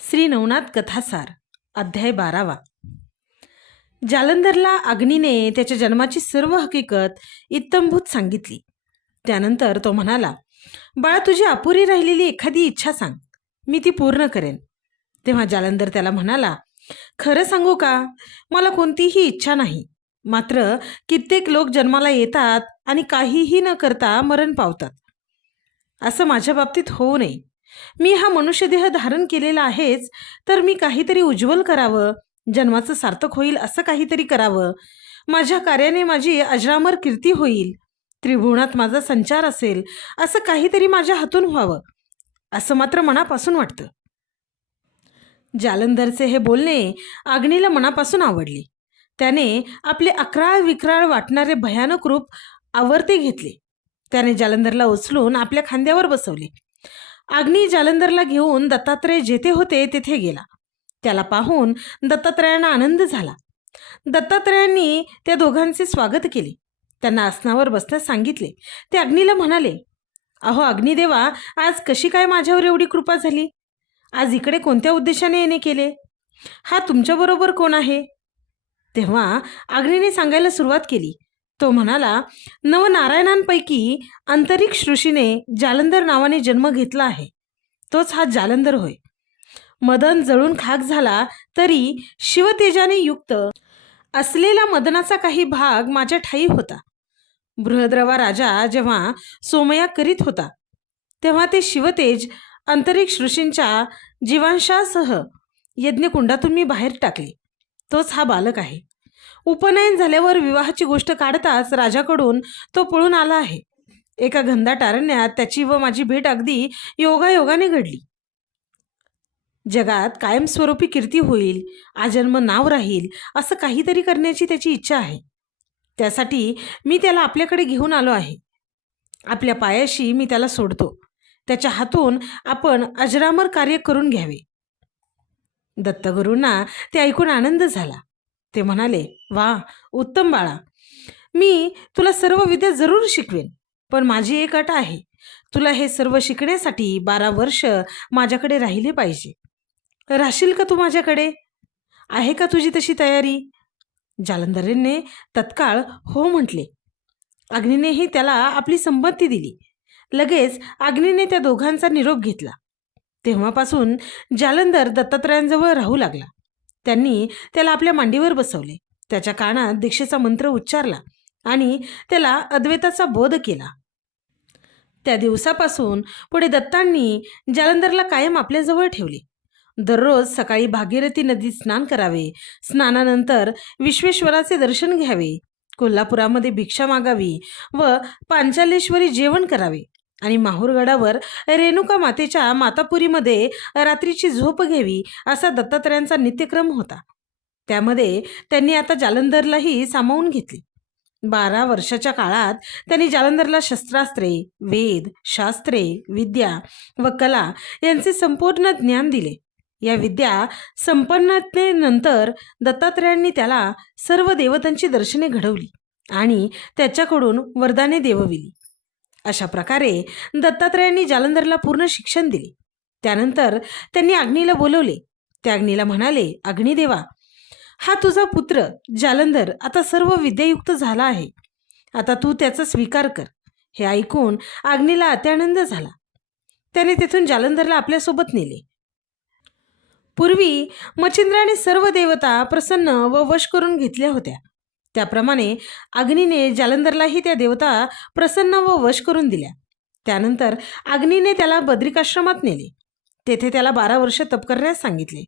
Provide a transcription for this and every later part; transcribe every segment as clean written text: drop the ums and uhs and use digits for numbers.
श्री नवनाथ कथासार अध्याय 12वा. जालंधरला अग्नीने त्याच्या जन्माची सर्व हकीकत इत्तंभूत सांगितली. त्यानंतर तो म्हणाला, बाळा, तुझी अपुरी राहिलेली एखादी इच्छा सांग, मी ती पूर्ण करेन. तेव्हा जालंधर त्याला म्हणाला, खरं सांगू का, मला कोणतीही इच्छा नाही. मात्र कित्येक लोक जन्माला येतात आणि काहीही न करता मरण पावतात. असं माझ्या बाबतीत होऊ नये. मी हा मनुष्यदेह धारण केलेला आहेच, तर मी काहीतरी उज्ज्वल करावं, जन्माचं सार्थक होईल असं काहीतरी करावं. माझ्या कार्याने माझी अजरामर कीर्ती होईल, त्रिभुवनात माझा संचार असेल, असं काहीतरी माझ्या हातून व्हावं, असं मात्र मनापासून वाटतं. जालंधरचे हे बोलणे अग्नीला मनापासून आवडले. त्याने आपले अक्राळ विक्राळ वाटणारे भयानक रूप आवर्ते घेतले. त्याने जालंधरला उचलून आपल्या खांद्यावर बसवले. अग्नी जालंधरला घेऊन दत्तात्रय जेथे होते तेथे गेला. त्याला पाहून दत्तात्रयांना आनंद झाला. दत्तात्रयांनी त्या दोघांचे स्वागत केले. त्यांना आसनावर बसण्यास सांगितले. ते अग्नीला म्हणाले, अहो अग्निदेवा, आज कशी काय माझ्यावर एवढी कृपा झाली? आज इकडे कोणत्या उद्देशाने येणे केले? हा तुमच्याबरोबर कोण आहे? तेव्हा अग्नीने सांगायला सुरुवात केली. तो म्हणाला, नवनारायणांपैकी अंतरिक्ष ऋषीने जालंधर नावाने जन्म घेतला आहे. तोच हा जालंधर होय. मदन जळून खाक झाला तरी शिवतेजाने युक्त असलेला मदनाचा काही भाग माझ्या ठायी होता. बृहद्रवा राजा जेव्हा सोमयाग करीत होता, तेव्हा ते शिवतेज अंतरिक्ष ऋषींच्या जीवांशासह यज्ञकुंडातून मी बाहेर टाकले. तोच हा बालक आहे. उपनयन झाल्यावर विवाहाची गोष्ट काढताच राजाकडून तो पळून आला आहे. एका घनदाट अरण्यात त्याची व माझी भेट अगदी योगायोगाने घडली. जगात कायमस्वरूपी कीर्ती होईल, आजन्म नाव राहील, असं काहीतरी करण्याची त्याची इच्छा आहे. त्यासाठी मी त्याला आपल्याकडे घेऊन आलो आहे. आपल्या पायाशी मी त्याला सोडतो. त्याच्या हातून आपण अजरामर कार्य करून घ्यावे. दत्तगुरूंना ते ऐकून आनंद झाला. ते म्हणाले, वा, उत्तम बाळा, मी तुला सर्व विद्या जरूर शिकवेन, पण माझी एक अट आहे. तुला हे सर्व शिकण्यासाठी 12 वर्ष माझ्याकडे राहिले पाहिजे. राहशील का तू माझ्याकडे? आहे का तुझी तशी तयारी? जालंधरने तत्काळ हो म्हटले. अग्नीनेही त्याला आपली संमती दिली. लगेच अग्नीने त्या दोघांचा निरोप घेतला. तेव्हापासून जालंधर दत्तात्रयांजवळ राहू लागला. त्यांनी त्याला आपल्या मांडीवर बसवले. त्याच्या कानात दीक्षेचा मंत्र उच्चारला आणि त्याला अद्वैताचा बोध केला. त्या दिवसापासून पुढे दत्तांनी जालंधरला कायम आपल्याजवळ ठेवले. दररोज सकाळी भागीरथी नदीत स्नान करावे, स्नानानंतर विश्वेश्वराचे दर्शन घ्यावे, कोल्हापुरामध्ये भिक्षा मागावी व पांचालेश्वरी जेवण करावे आणि माहूरगडावर रेणुका मातेच्या मातापुरीमध्ये रात्रीची झोप घ्यावी, असा दत्तात्रयांचा नित्यक्रम होता. त्यामध्ये त्यांनी आता जालंधरलाही सामावून घेतले. 12 वर्षाच्या काळात त्यांनी जालंधरला शस्त्रास्त्रे, वेद, शास्त्रे, विद्या व कला यांचे संपूर्ण ज्ञान दिले. या विद्या संपन्नतेनंतर दत्तात्रयांनी त्याला सर्व देवतांची दर्शने घडवली आणि त्याच्याकडून वरदाने देवविली. अशा प्रकारे दत्तात्रयांनी जालंधरला पूर्ण शिक्षण दिले. त्यानंतर त्यांनी अग्नीला बोलवले. त्या अग्नीला म्हणाले, अग्निदेवा, हा तुझा पुत्र जालंधर आता सर्व विद्यायुक्त झाला आहे. आता तू त्याचा स्वीकार कर. हे ऐकून अग्नीला अत्यानंद झाला. त्याने तेथून जालंधरला आपल्यासोबत नेले. पूर्वी मच्छिंद्राने सर्व देवता प्रसन्न व वश करून घेतल्या होत्या. त्याप्रमाणे अग्नीने जालंधरलाही त्या देवता प्रसन्न व वश करून दिल्या. त्यानंतर अग्नीने त्याला बद्रिकाश्रमात नेले. तेथे त्याला 12 वर्ष तप करण्यास सांगितले.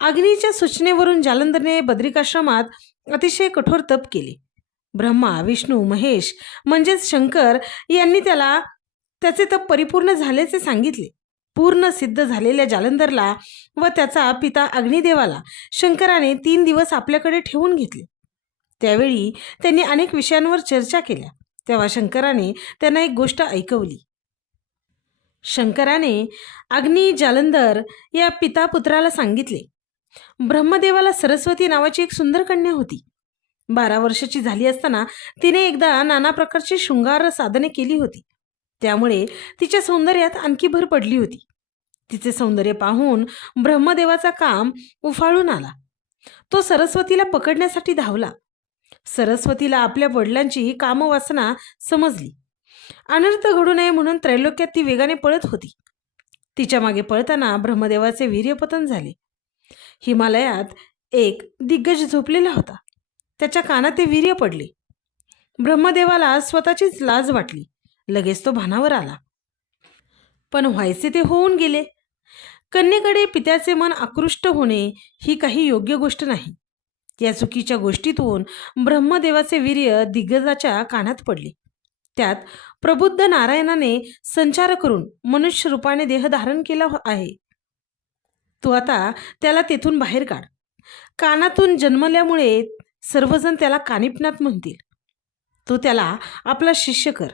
अग्नीच्या सूचनेवरून जालंधरने बद्रिकाश्रमात अतिशय कठोर तप केले. ब्रह्मा, विष्णू, महेश म्हणजेच शंकर यांनी त्याला त्याचे तप परिपूर्ण झाल्याचे सांगितले. पूर्ण सिद्ध झालेल्या जालंधरला व त्याचा पिता अग्निदेवाला शंकराने 3 दिवस आपल्याकडे ठेवून घेतले. त्यावेळी त्यांनी अनेक विषयांवर चर्चा केल्या. तेव्हा शंकराने त्यांना एक गोष्ट ऐकवली. शंकराने अग्नी, जालंधर या पिता पुत्राला सांगितले, ब्रह्मदेवाला सरस्वती नावाची एक सुंदर कन्या होती. 12 वर्षाची झाली असताना तिने एकदा नाना प्रकारची शृंगार साधने केली होती. त्यामुळे तिच्या सौंदर्यात आणखी भर पडली होती. तिचे सौंदर्य पाहून ब्रह्मदेवाचा काम उफाळून आला. तो सरस्वतीला पकडण्यासाठी धावला. सरस्वतीला आपल्या वडिलांची कामवासना समजली. अनर्थ घडू नये म्हणून त्रैलोक्यात ती वेगाने पळत होती. तिच्या मागे पळताना ब्रह्मदेवाचे वीर्यपतन झाले. हिमालयात एक दिग्गज झोपलेला होता. त्याच्या कानात ते वीर्य पडले. ब्रह्मदेवाला स्वतःचीच लाज वाटली. लगेच तो भानावर आला. पण व्हायचे ते होऊन गेले. कन्येकडे पित्याचे मन आकृष्ट होणे ही काही योग्य गोष्ट नाही. या चुकीच्या गोष्टीतून ब्रह्मदेवाचे वीर्य दिग्गजाच्या कानात पडले. त्यात प्रबुद्ध नारायणाने संचार करून मनुष्य रूपाने देह धारण केला आहे. तू आता त्याला तेथून बाहेर काढ. कानातून जन्मल्यामुळे सर्वजण त्याला कानिपनाथ म्हणतील. तू त्याला आपला शिष्य कर.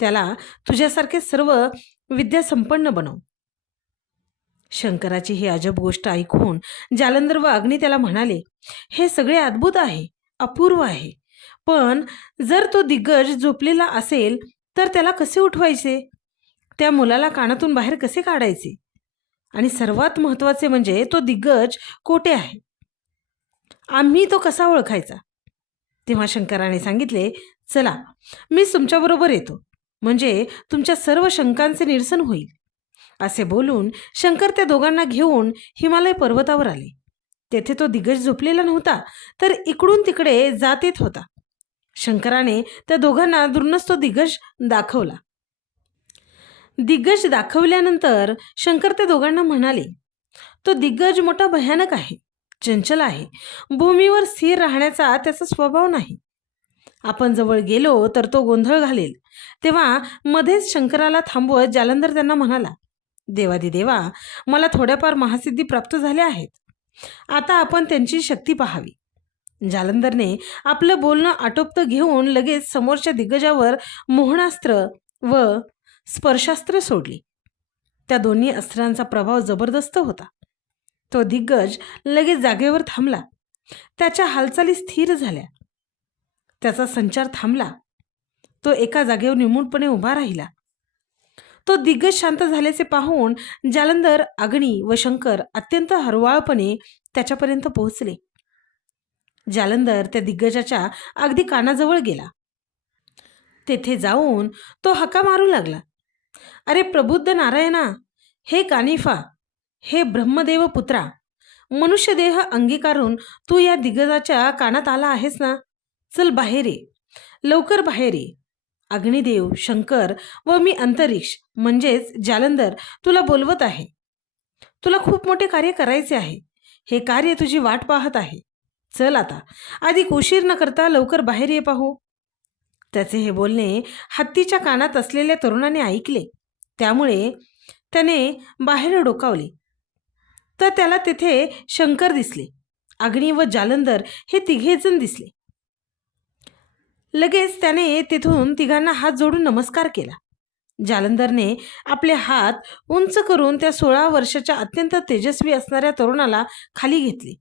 त्याला तुझ्यासारखे सर्व विद्या संपन्न बनव. शंकराची ही अजब गोष्ट ऐकून जालंधर व अग्नी त्याला म्हणाले, हे सगळे अद्भुत आहे, अपूर्व आहे. पण जर तो दिग्गज झोपलेला असेल तर त्याला कसे उठवायचे? त्या मुलाला कानातून बाहेर कसे काढायचे? आणि सर्वात महत्त्वाचे म्हणजे तो दिग्गज कोठे आहे? आम्ही तो कसा ओळखायचा? तेव्हा शंकराने सांगितले, चला मी तुमच्याबरोबर येतो, म्हणजे तुमच्या सर्व शंकांचे निरसन होईल. असे बोलून शंकर त्या दोघांना घेऊन हिमालय पर्वतावर आले. तेथे तो दिग्गज झोपलेला नव्हता, तर इकडून तिकडे जात येत होता. शंकराने त्या दोघांना दुरूनच तो दिग्गज दाखवला. दिग्गज दाखवल्यानंतर शंकर त्या दोघांना म्हणाले, तो दिग्गज मोठा भयानक आहे, चंचल आहे. भूमीवर स्थिर राहण्याचा त्याचा स्वभाव नाही. आपण जवळ गेलो तर तो गोंधळ घालेल. तेव्हा मध्येच शंकराला थांबवत जालंधर त्यांना म्हणाला, देवादिदेवा, मला थोड्याफार महासिद्धी प्राप्त झाल्या आहेत. आता आपण त्यांची शक्ती पाहावी. जालंधरने आपलं बोलणं आटोपतं घेऊन लगेच समोरच्या दिग्गजावर मोहनास्त्र व स्पर्शास्त्र सोडली. त्या दोन्ही अस्त्रांचा प्रभाव जबरदस्त होता. तो दिग्गज लगेच जागेवर थांबला. त्याच्या हालचाली स्थिर झाल्या. त्याचा संचार थांबला. तो एका जागेवर निमूटपणे उभा राहिला. तो दिग्गज शांत झाल्याचे पाहून जालंधर, अग्नी व शंकर अत्यंत हळूवारपणे त्याच्यापर्यंत पोहोचले. जालंधर त्या दिग्गजाच्या अगदी कानाजवळ गेला. तेथे जाऊन तो हाका मारू लागला, अरे प्रबुद्ध नारायणा, हे कानिफा, हे ब्रह्मदेव पुत्रा, मनुष्यदेह अंगीकारून तू या दिग्गजाच्या कानात आला आहेस ना? चल बाहेर ये, लवकर बाहेर ये. अग्निदेव, शंकर व मी अंतरिक्ष म्हणजेच जालंधर तुला बोलवत आहे. तुला खूप मोठे कार्य करायचे आहे. हे कार्य तुझी वाट पाहत आहे. चल आता, अधिक उशीर न करता लवकर बाहेर ये पाहू. त्याचे हे बोलणे हत्तीच्या कानात असलेल्या तरुणाने ऐकले. त्यामुळे त्याने बाहेर डोकावले तर त्याला तेथे शंकर दिसले. अग्नी व जालंधर हे तिघेजण दिसले. लगेच त्याने तिथून तिघांना हात जोडून नमस्कार केला. जालंधरने आपले हात उंच करून त्या 16 वर्षाच्या अत्यंत तेजस्वी असणाऱ्या तरुणाला खाली घेतले.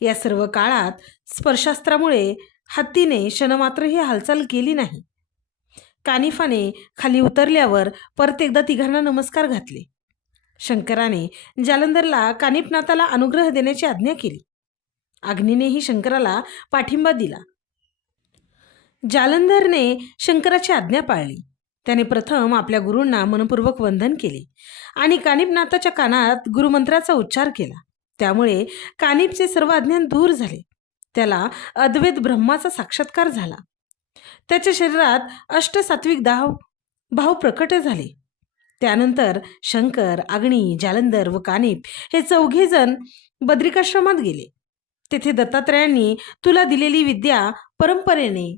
या सर्व काळात स्पर्शास्त्रामुळे हत्तीने क्षणमात्रही हालचाल केली नाही. कानिफाने खाली उतरल्यावर परत एकदा तिघांना नमस्कार घातले. शंकराने जालंधरला कानिफनाथाला अनुग्रह देण्याची आज्ञा केली. अग्नीनेही शंकराला पाठिंबा दिला. जालंधरने शंकराची आज्ञा पाळली. त्याने प्रथम आपल्या गुरूंना मनपूर्वक वंदन केले आणि कानिफनाथाच्या कानात गुरुमंत्राचा उच्चार केला. त्यामुळे कानिफचे सर्व अज्ञान दूर झाले. त्याला अद्वैत ब्रह्माचा साक्षात्कार झाला. त्याच्या शरीरात अष्टसात्विक भाव प्रकट झाले. त्यानंतर शंकर, अग्नी, जालंधर व कानिफ हे चौघेजण बद्रिकाश्रमात गेले. तेथे दत्तात्रयांनी तुला दिलेली विद्या परंपरेने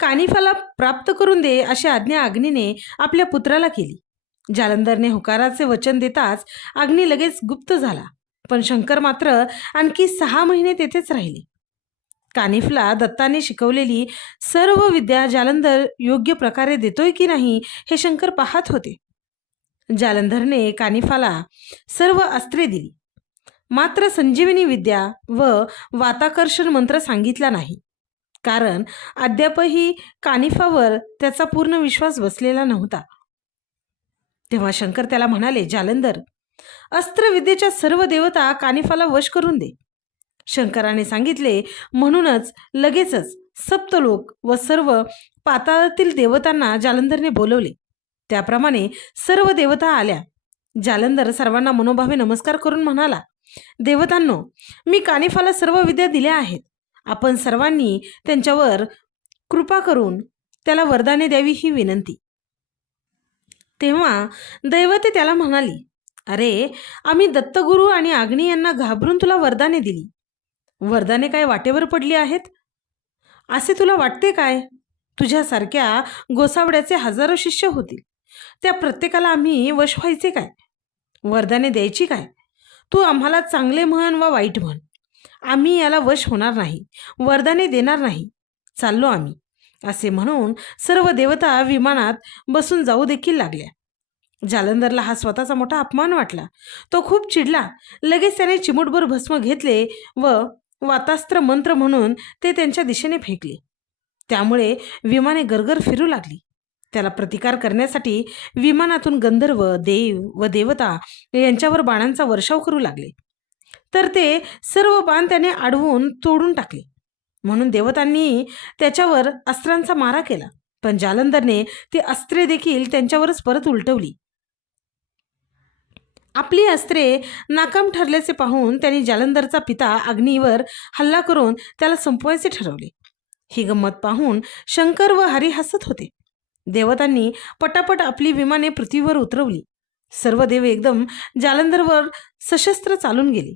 कानिफाला प्राप्त करून दे अशी आज्ञा अग्नीने आपल्या पुत्राला केली. जालंधरने होकाराचे वचन देताच अग्नी लगेच गुप्त झाला. पण शंकर मात्र आणखी 6 महिने तेथेच राहिले. कानिफला दत्ताने शिकवलेली सर्व विद्या जालंधर योग्य प्रकारे देतोय की नाही हे शंकर पाहत होते. जालंधरने कानिफाला सर्व अस्त्रे दिली, मात्र संजीवनी विद्या व वाताकर्षण मंत्र सांगितला नाही. कारण अद्यापही कानिफावर त्याचा पूर्ण विश्वास बसलेला नव्हता. तेव्हा शंकर त्याला म्हणाले, जालंधर, अस्त्रविद्येच्या सर्व देवता कानिफाला वश करून दे. शंकराने सांगितले म्हणूनच लगेचच सप्तलोक व सर्व पाताळातील देवतांना जालंधरने बोलवले. त्याप्रमाणे सर्व देवता आल्या. जालंधर सर्वांना मनोभावे नमस्कार करून म्हणाला, देवतांनो, मी कानिफाला सर्व विद्या दिल्या आहेत. आपण सर्वांनी त्यांच्यावर कृपा करून त्याला वरदाने द्यावी ही विनंती. तेव्हा दैवते त्याला म्हणाली, अरे, आम्ही दत्तगुरू आणि अग्नी यांना घाबरून तुला वरदाने दिली. वरदाने काय वाटेवर पडली आहेत असे तुला वाटते काय? तुझ्यासारख्या गोसावड्याचे हजारो शिष्य होतील. त्या प्रत्येकाला आम्ही वश व्हायचे काय? वरदाने द्यायची काय? तू आम्हाला चांगले म्हण वा वाईट म्हण, आम्ही याला वश होणार नाही, वरदाने देणार नाही, चाललो आम्ही. असे म्हणून सर्व देवता विमानात बसून जाऊ देखील लागल्या. जालंधरला हा स्वतःचा मोठा अपमान वाटला. तो खूप चिडला. लगेच त्याने चिमूटभर भस्म घेतले व वातास्त्र मंत्र म्हणून ते त्यांच्या दिशेने फेकले. त्यामुळे विमाने गरगर फिरू लागली. त्याला प्रतिकार करण्यासाठी विमानातून गंधर्व, देव व देवता यांच्यावर बाणांचा वर्षाव करू लागले. तर ते सर्व बाण त्याने अडवून तोडून टाकले. म्हणून देवतांनी त्याच्यावर अस्त्रांचा मारा केला, पण जालंधरने ती अस्त्रे देखील त्यांच्यावरच परत उलटवली. आपली अस्त्रे नाकाम ठरल्याचे पाहून त्यांनी जालंधरचा पिता अग्नीवर हल्ला करून त्याला संपवायचे ठरवले. ही गंमत पाहून शंकर व हरी हसत होते. देवतांनी पटापट आपली विमाने पृथ्वीवर उतरवली. सर्व देव एकदम जालंधरवर सशस्त्र चालून गेले.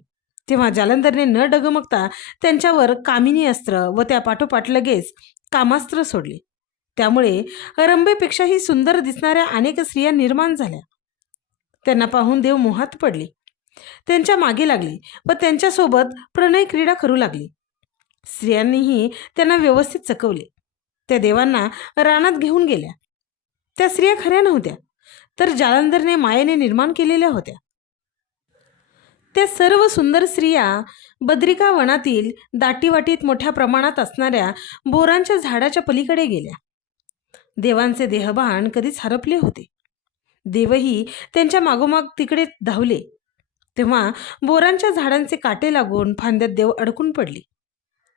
तेव्हा जालंधरने न डगमगता त्यांच्यावर कामिनी अस्त्र व त्या पाठोपाठ लगेच कामास्त्र सोडले. त्यामुळे रंभेपेक्षाही सुंदर दिसणाऱ्या अनेक स्त्रिया निर्माण झाल्या. त्यांना पाहून देव मोहात पडले, त्यांच्या मागे लागले व त्यांच्यासोबत प्रणय क्रीडा करू लागले. स्त्रियांनीही त्यांना व्यवस्थित चकवले. त्या देवांना रानात घेऊन गेल्या. त्या स्त्रिया खऱ्या नव्हत्या, तर जालंधरने मायेने निर्माण केलेल्या होत्या. त्या सर्व सुंदर स्त्रिया बद्रिका वनातील दाटीवाटीत मोठ्या प्रमाणात असणाऱ्या बोरांच्या झाडाच्या पलीकडे गेल्या. देवांचे देहभान कधीच हरपले होते. देवही त्यांच्या मागोमाग तिकडे धावले. तेव्हा बोरांच्या झाडांचे काटे लागून फांद्यात देव अडकून पडले.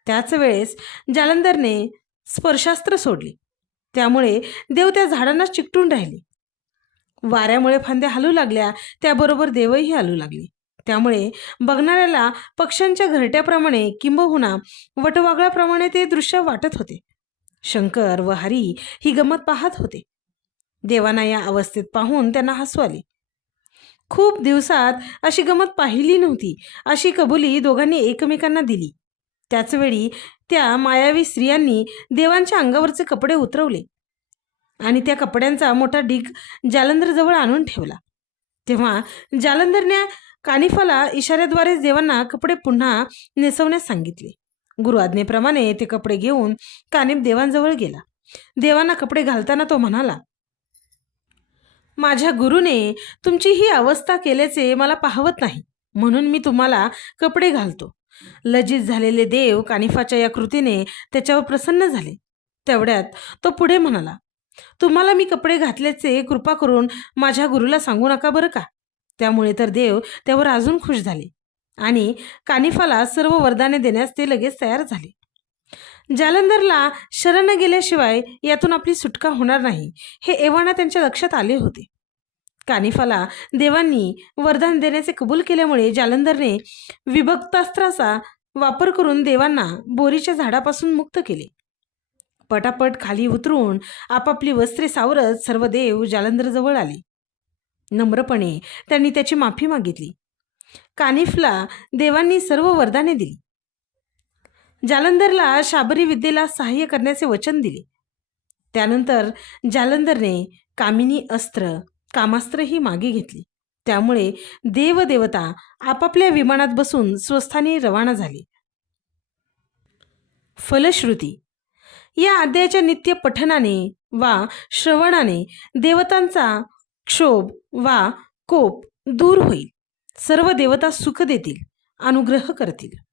त्याच वेळेस जालंधरने स्पर्शास्त्र सोडले. त्यामुळे देव त्या झाडांना चिकटून राहिले. वाऱ्यामुळे फांद्या हलू लागल्या, त्याबरोबर देवही हलू लागले. त्यामुळे बघणाऱ्याला पक्ष्यांच्या घरट्याप्रमाणे किंबहुना वटवागळाप्रमाणे ते दृश्य वाटत होते. शंकर व हरी ही गंमत पाहत होते. देवांना या अवस्थेत पाहून त्यांना हसू आले. खूप दिवसात अशी गंमत पाहिली नव्हती, अशी कबुली दोघांनी एकमेकांना दिली. त्याचवेळी त्या मायावी स्त्रियांनी देवांच्या अंगावरचे कपडे उतरवले आणि त्या कपड्यांचा मोठा ढीग जालंधरजवळ आणून ठेवला. तेव्हा जालंधरने कानिफाला इशाऱ्याद्वारेच देवांना कपडे पुन्हा नेसवण्यास सांगितले. गुरु आज्ञेप्रमाणे ते कपडे घेऊन कानिफ देवांजवळ गेला. देवांना कपडे घालताना तो म्हणाला, माझ्या गुरुने तुमची ही अवस्था केल्याचे मला पाहवत नाही, म्हणून मी तुम्हाला कपडे घालतो. लज्जित झालेले देव कानिफाच्या या कृतीने त्याच्यावर प्रसन्न झाले. तेवढ्यात तो पुढे म्हणाला, तुम्हाला मी कपडे घातल्याचे कृपा करून माझ्या गुरुला सांगू नका बरं का. त्यामुळे तर देव त्यावर अजून खुश झाले आणि कानिफाला सर्व वरदाने देण्यास ते लगेच तयार झाले. जालंधरला शरण गेल्याशिवाय यातून आपली सुटका होणार नाही हे एव्हाना त्यांच्या लक्षात आले होते. कानिफाला देवांनी वरदान देण्याचे कबूल केल्यामुळे जालंधरने विभक्तास्त्राचा वापर करून देवांना बोरीच्या झाडापासून मुक्त केले. पटापट खाली उतरून आपापली वस्त्रे सावरत सर्व देव जालंधरजवळ आले. नम्रपणे त्यांनी त्याची माफी मागितली. कानिफला देवांनी सर्व वरदाने दिली. जालंधरला शाबरी विद्येला सहाय्य करण्याचे वचन दिले. त्यानंतर जालंधरने कामिनी अस्त्र, कामास्त्रही मागे घेतली. त्यामुळे देवदेवता आपापल्या विमानात बसून स्वस्थानी रवाना झाले. फलश्रुती. या अध्यायाच्या नित्य पठनाने वा श्रवणाने देवतांचा क्षोभ वा कोप दूर होईल. सर्व देवता सुख देतील, अनुग्रह करतील.